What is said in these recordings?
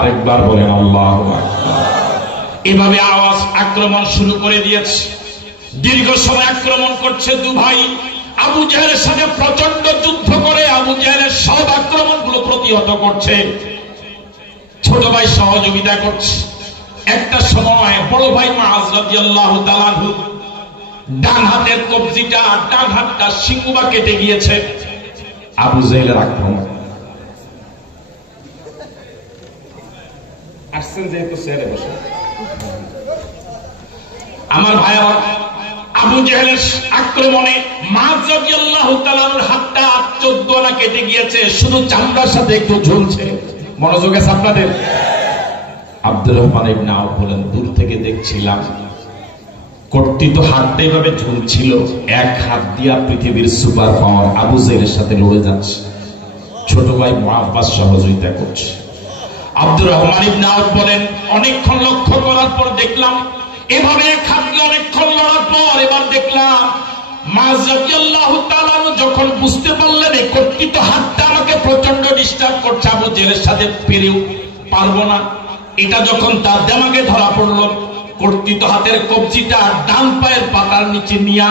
আরেকবার বলেন আল্লাহু আকবার। এভাবে আওয়াজ আক্রমণ শুরু করে দিয়েছে। দীর্ঘ সময় আক্রমণ করছে। দু ভাই আবু জাহেলের সাথে প্রচন্ড যুদ্ধ করে আবু জাহেলের সব আক্রমণগুলো প্রতিহত করছে। ছোট ভাই সহযোগিতা করছে। একটা সময় বড় ভাই মুআয রাদিয়াল্লাহু তাআলা আনহু ডান হাতের কবজিটা, ডান হাতটা সিংহবা কেটে গিয়েছে আবু জাহেলের আক্রমণ। আসছেন যেহেতু চেয়ারে বসে। আমার ভাইরা, আবু জাহেলের আক্রমণে মুআয রাদিয়াল্লাহু তাআলার হাতটা 14 আনা কেটে গিয়েছে, শুধু চামড়ার সাথে একটু ঝুলছে। মনোযোগ আছে আপনাদের? আব্দুর রহমান ইবনে আওফ বলেন, দূর থেকে দেখছিলাম কর্তৃত হাতটা এইভাবে ঝুলছিল, এক হাত দিয়া পৃথিবীর সুপার পাওয়ার আবু জাহেলের সাথে লড়ে যাচ্ছে। ছোট ভাই মুআব্বাস সহযোগিতা করছে। আব্দুর রহমান ইবনে আওফ বলেন, অনেকক্ষণ লক্ষ্য করার পর দেখলাম এভাবে এক হাত দিয়ে অনেকক্ষণ লড়ার পর এবার দেখলাম মুআয রাদিয়াল্লাহু তাআলা যখন বুঝতে পারলেন এই কর্তৃত হাতটা আমাকে প্রচন্ড ডিস্টার্ব করছে, আবু জাহেলের সাথে পেরেও পারবো না, এটা যখন তার দিমাগে ধরা পড়ল, কর্তৃত হাতের কবজিটা ডান পায়ের পাতার নিচে নিয়া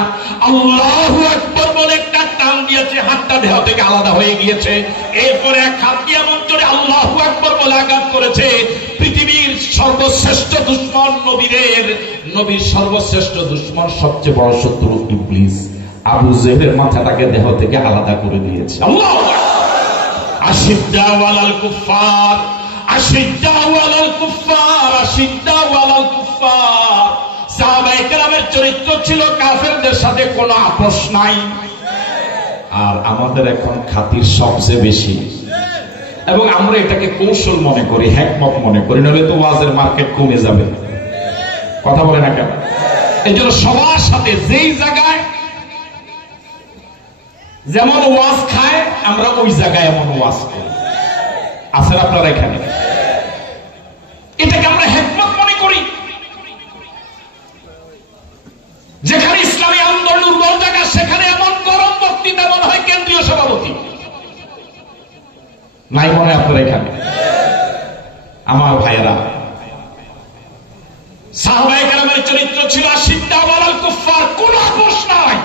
আল্লাহু আকবার বলে একটা টান দিয়েছে, হাতটা দেহ থেকে আলাদা হয়ে গিয়েছে। এরপরে এক হাত দিয়ে এমন জোরে আল্লাহু আকবার বলে আঘাত করেছে, পৃথিবীর সর্বশ্রেষ্ঠ দুশমন নবীর সর্বশ্রেষ্ঠ দুশমন, সবচেয়ে বড় শত্রু ইবলিস আবু জাহেলের মাথাটাকে দেহ থেকে আলাদা করে দিয়েছে। আল্লাহু আকবার। আশিদ্দাউ আলাল কুফার, আশিদ্দাউ আলাল কুফার, আশিদ্দাউ আলাল কুফার। সাহাবায়ে কেরামের চরিত্র ছিল কাফেরদের সাথে কোনো আপোষ নাই। আর আমাদের এখন খাতির সবচেয়ে বেশি, এবং আমরা এটাকে কৌশল মনে করি, হিকমত মনে করি, নইলে তো ওয়াজের মার্কেট কমে যাবে। কথা বলে না কেন? এই জন্য সবার সাথে যেই জায়গায় যেমন ওয়াজ খায় আমরা ওই জায়গায় এমন ওয়াজ করি। আছেন আপনারা এখানে? এটাকে আমরা হিকমত মনে করি। যেখানে ইসলামী আন্দোলন দুর্বল জায়গা সেখানে এমন গরম বক্তৃতা মনে হয় কেন্দ্রীয় সভাপতি নাই, মনে হয় আপনারা এখানে? আমার ভাইয়েরা, সাহাবায়ে কেরামের চরিত্র ছিল আশিদ্দাউ আলাল কুফার, কোনো আপোষ নাই।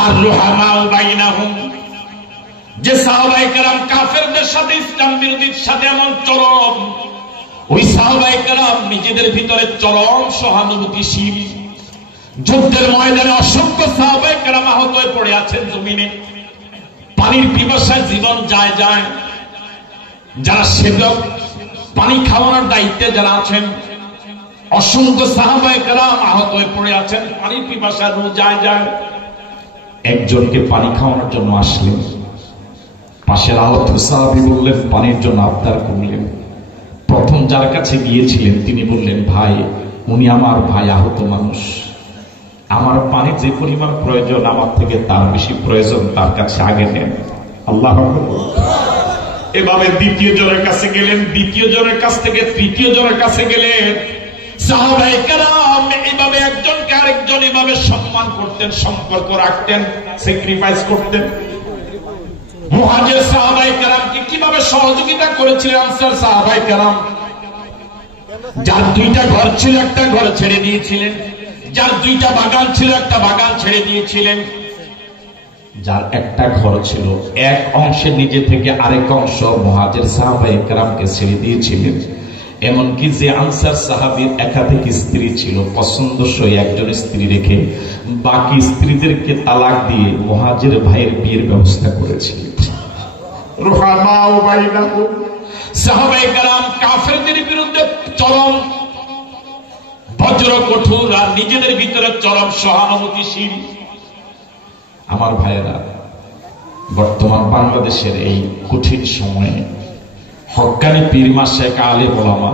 আর রুহামাউ বাইনাহুম, যে সাহাবায়ে কেরাম কাফেরদের সাথে ইসলাম বিরোধীর সাথে এমন চরম, ওই সাহাবায়ে কেরাম নিজেদের ভিতরে চরম সহানুভূতিশীল। যুদ্ধের ময়দানে অসংখ্য সাহাবায়ে কেরাম আহত হয়ে পড়ে আছেন জমিনে, পানির পিপাসায় জীবন যায়। যারা সেবক, পানি খাওয়ানোর দায়িত্বে যারা আছেন, অসংখ্য সাহাবায়ে কেরাম আহত হয়ে পড়ে আছেন, পানির পিপাসায় রোজ যায়। একজনকে পানি খাওয়ানোর জন্য আসলেন, পাশের আহত সাহাবী বললেন, পানির জন্য আবদার করলেন। প্রথম যার কাছে গিয়েছিলেন তিনি বললেন, ভাই, উনি আমার ভাই, আহত মানুষ, আমার পানির যে পরিমাণ প্রয়োজন আমার থেকে তার বেশি প্রয়োজন, তার কাছে আগে নেন। আল্লাহু আকবার। এভাবে দ্বিতীয় জনের কাছে গেলেন, দ্বিতীয় জনের কাছ থেকে তৃতীয় জনের কাছে গেলেন। সাহাবায়ে কেরাম এইভাবে একজনকে আরেকজন এভাবে সম্মান করতেন, সম্পর্ক রাখতেন, স্যাক্রিফাইস করতেন। মুহাজির সাহাবায়ে কেরামকে কিভাবে সহযোগিতা করেছিলেন আনসার সাহাবায়ে কেরাম? যার দুইটা ঘর ছিল একটা ঘর ছেড়ে দিয়েছিলেন, যার দুইটা বাগান ছিল একটা বাগান ছেড়ে দিয়েছিলেন, যার একটা ঘর ছিল এক অংশে নিজে থেকে আরেক অংশ মুহাজির সাহাবায়ে কেরামকে ছেড়ে দিয়েছিলেন। এমনকি যে আনসার সাহাবীর একাধিক স্ত্রী ছিল, পছন্দসই একজন স্ত্রী রেখে বাকি স্ত্রীদেরকে তালাক দিয়ে মুহাজির ভাইয়ের বিয়ের ব্যবস্থা করেছিলেন। রুহামাউ বাইনাহুম, সাহাবায়ে কেরাম কাফেরদের বিরুদ্ধে চরম বজ্র কঠোর আর নিজেদের ভিতরে চরম সহানুভূতিশীল। আমার ভাইয়েরা, বর্তমান বাংলাদেশের এই কঠিন সময়ে হক্কানি পীর মাশায়েখ আলেম ওলামা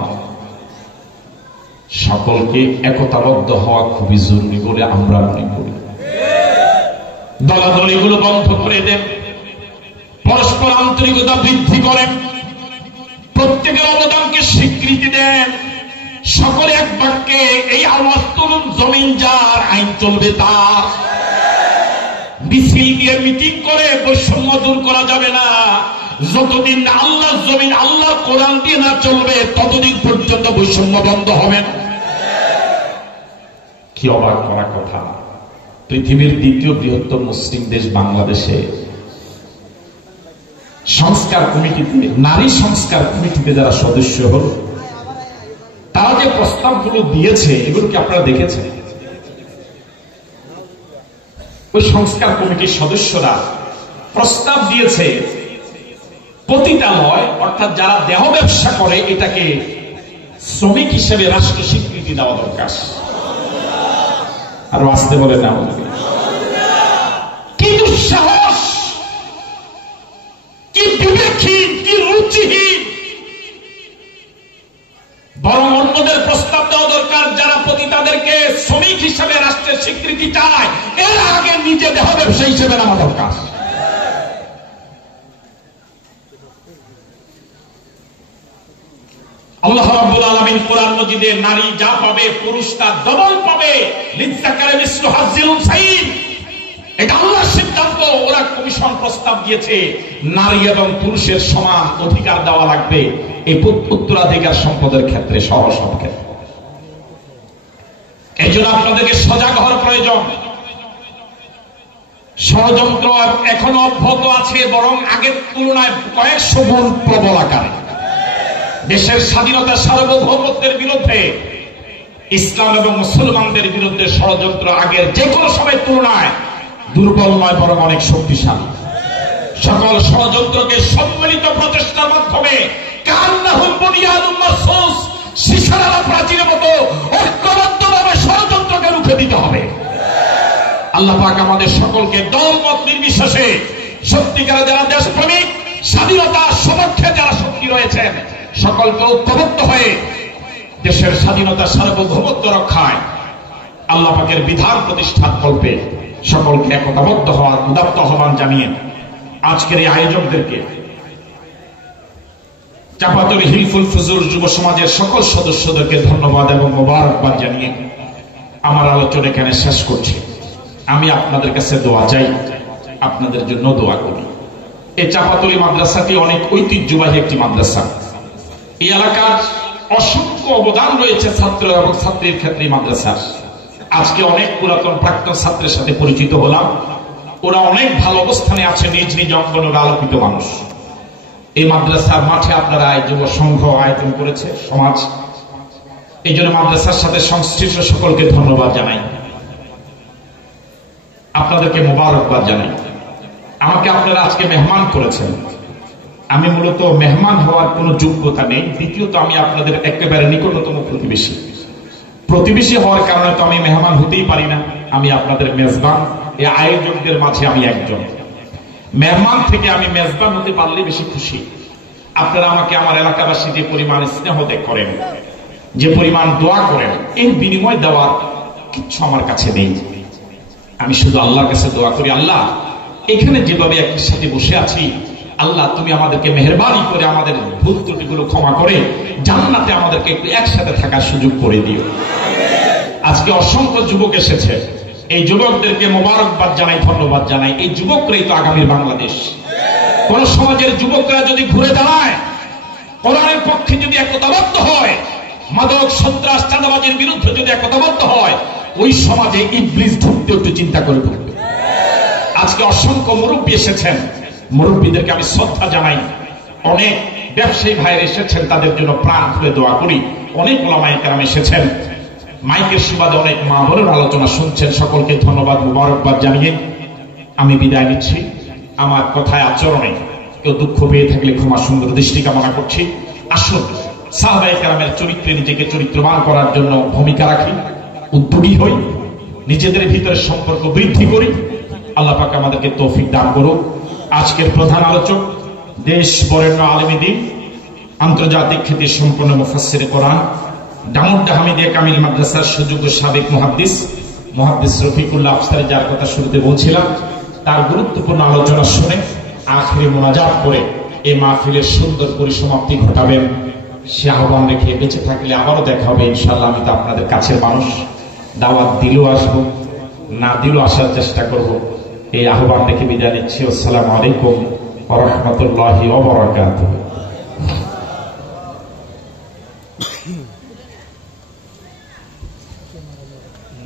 সকলকে একতাবদ্ধ হওয়া খুবই জরুরি বলে আমরা মনে করি। দলাদলিগুলো বন্ধ করে দেন, পরস্পর আন্তরিকতা বৃদ্ধি করেন, প্রত্যেকের অবদানকে স্বীকৃতি দেন, সকলে এক বাক্যে এই আওয়াজ তুলুন, জমিন যার, আইন চলবে তার। মিছিল দিয়ে মিটিং করে বৈষম্য দূর করা যাবে না, যতদিন না আল্লাহর জমিন আল্লাহর কোরআন দিয়ে না চলবে ততদিন পর্যন্ত বৈষম্য বন্ধ হবে না। কি অবাক করা কথা, পৃথিবীর দ্বিতীয় বৃহত্তম মুসলিম দেশ বাংলাদেশে সংস্কার কমিটিতে, নারী সংস্কার কমিটিতে যারা সদস্য হল, তারা যে প্রস্তাবগুলো দিয়েছে এগুলো কি আপনারা দেখেছেন? ওই সংস্কার কমিটির সদস্যরা প্রস্তাব দিয়েছে পতিতালয় অর্থাৎ যারা দেহ ব্যবসা করে এটাকে শ্রমিক হিসেবে রাষ্ট্র স্বীকৃতি দেওয়া দরকার। আরো আসতে বলে না, কি দুঃসাহস, কি বিবেকহীন, কি রুচিহীন। বরং অন্যদের প্রস্তাব দেওয়া দরকার যারা পতিতাদেরকে শ্রমিক হিসেবে রাষ্ট্রের স্বীকৃতি চায়, এর আগে নিজে দেহ ব্যবসা হিসেবে নেওয়া দরকার। আল্লাহ রাব্বুল আলামিন কোরআন মাজিদে নারী যা পাবে পুরুষ তার ডবল পাবে, লিযযাকারি মিসলু হাজ্জিল উনসাইন, এটা আল্লাহর সিদ্ধান্ত। ওরা কমিশন প্রস্তাব দিয়েছে নারী এবং পুরুষের সমান অধিকার দেওয়া লাগবে এই উত্তরাধিকার সম্পদের ক্ষেত্রে সহ সব ক্ষেত্রে। এই জন্য আপনাদেরকে সজাগ হওয়ার প্রয়োজন। ষড়যন্ত্র এখনো অব্যাহত আছে, বরং আগের তুলনায় কয়েকশো গুণ প্রবল আকারে। দেশের স্বাধীনতা সার্বভৌমত্বের বিরুদ্ধে, ইসলাম এবং মুসলমানদের বিরুদ্ধে ষড়যন্ত্র আগের যে কোনো সময়ের তুলনায় দুর্বল নয়, বরং অনেক শক্তিশালী। সকল ষড়যন্ত্রকে সম্মিলিত প্রচেষ্টার মাধ্যমে কান্নাহুম বুনিয়ানুম মারসুস, শিশারারা প্রাচীরের মতো ঐক্যবদ্ধভাবে ষড়যন্ত্রকে রুখে দিতে হবে। আল্লাহ পাক আমাদের সকলকে দলমত নির্বিশেষে সত্যিকারে যারা দেশপ্রেমিক, স্বাধীনতা সপক্ষে যারা শক্তি রয়েছেন, সকলকে ঐক্যবদ্ধ হয়ে দেশের স্বাধীনতা সার্বভৌমত্ব রক্ষায় আল্লাহ পাকের বিধান প্রতিষ্ঠার কল্পে সকলকে একতাবদ্ধ হওয়ার উদাত্ত আহ্বান জানিয়ে আজকের এই আয়োজকদেরকে, চাঁপাতলী হিলফুল ফুজুর যুব সমাজের সকল সদস্যদেরকে ধন্যবাদ এবং মোবারকবাদ জানিয়ে আমার আলোচনা এখানে শেষ করছি। আমি আপনাদের কাছে দোয়া চাই, আপনাদের জন্য দোয়া করি। এই চাঁপাতলী মাদ্রাসাটি অনেক ঐতিহ্যবাহী একটি মাদ্রাসা। এই এলাকার অসংখ্য অবদান রয়েছে ছাত্র এবং ছাত্রীর ক্ষেত্রে মাদ্রাসার। আজকে অনেক পুরাতন প্রাক্তন ছাত্রের সাথে পরিচিত হলাম। ওরা অনেক ভালো অবস্থানে আছে, নিজ নিজ অঙ্গনের আলোকিত মানুষ। এই মাদ্রাসার মাঠে আপনারা যুব সংঘ আয়োজন করেছে সমাজ, এই জন্য মাদ্রাসার সাথে সংশ্লিষ্ট সকলকে ধন্যবাদ জানাই, আপনাদেরকে মোবারকবাদ জানাই। আমাকে আপনারা আজকে মেহমান করেছেন। আমি মূলত মেহমান হওয়ার কোন যোগ্যতা নেই। দ্বিতীয়ত আমি আপনাদের একেবারে নিকটতম প্রতিবেশী হওয়ার কারণে তো আমি মেহমান হতেই পারি না। আমি আপনাদের মেজবান, এই আয়োজকদের মাঝে আমি একজন। মেহমান থেকে আমি মেজবান হতে পারলে বেশি খুশি। আপনারা আমাকে আমার এলাকাবাসী যে পরিমাণ স্নেহ করেন, যে পরিমাণ দোয়া করেন, এর বিনিময় দেওয়ার কিচ্ছু আমার কাছে নেই। আমি শুধু আল্লাহর কাছে দোয়া করি, আল্লাহ এখানে যেভাবে একই সাথে বসে আছি, আল্লাহ তুমি আমাদেরকে মেহেরবানি করে আমাদের ভুল ত্রুটিগুলো ক্ষমা করে জান্নাতে আমাদেরকে একটু একসাথে থাকার সুযোগ করে দিও। আজকে অসংখ্য যুবক এসেছে, এই যুবকদেরকে মোবারকবাদ জানাই, ধন্যবাদ জানাই। এই যুবকরাই তো আগামীর বাংলাদেশ। কোন সমাজের যুবকরা যদি ঘুরে দাঁড়ায়, কোরআনের পক্ষে যদি একতাবদ্ধ হয়, মাদক সন্ত্রাস চাঁদাবাজির বিরুদ্ধে যদি একতাবদ্ধ হয়, ওই সমাজে ইবলিস ঢুকতে একটু চিন্তা করে ঢুকবে। আজকে অসংখ্য মুরব্বী এসেছেন, মুরব্বীদেরকে আমি শ্রদ্ধা জানাই। অনেক ব্যবসায়ী ভাইয়ের এসেছেন, তাদের জন্য প্রাণ খুলে দোয়া করি। অনেক ওলামায়ে কেরাম এসেছেন, মাইকের সুবাদে অনেক মা বোনের আলোচনা শুনছেন। সকলকে ধন্যবাদ মোবারকবাদ জানিয়ে আমি বিদায় নিচ্ছি। আমার কথায় আচরণে কেউ দুঃখ পেয়ে থাকলে ক্ষমা সুন্দর দৃষ্টি কামনা করছি। আসুন সাহাবায়ে কেরামের চরিত্রে নিজেকে চরিত্রবান করার জন্য ভূমিকা রাখি, উদ্যোগী হই, নিজেদের ভিতরে সম্পর্ক বৃদ্ধি করি। আল্লাহ পাক আমাদেরকে তৌফিক দান করুক। আজকের প্রধান আলোচক দেশ বরেণ্য আলেমে দ্বীন, আন্তর্জাতিক খ্যাতি সম্পন্ন মুফাসসিরে কোরআন, ডামুড্ডা হামিদিয়া কামিল মাদ্রাসার সুযোগ্য সাবেক মুহাদ্দিস রফিকুল্লাহ আফসারী, যার কথা শুরুতে বলছিলাম, তার গুরুত্বপূর্ণ আলোচনা শুনে আখিরি মোনাজাত করে এই মাহফিলের সুন্দর পরিসমাপ্তি ঘটাবেন। সে আহ্বান রেখে বেঁচে থাকলে আবারও দেখা হবে ইনশাআল্লাহ। আমি তো আপনাদের কাছের মানুষ, দাওয়াত দিলেও আসবো, না দিলেও আসার চেষ্টা করব। এই আহ্বান রেখে বিদায় নিচ্ছি। আসসালামু আলাইকুম ওয়া রাহমাতুল্লাহি ওয়া বারাকাতুহু।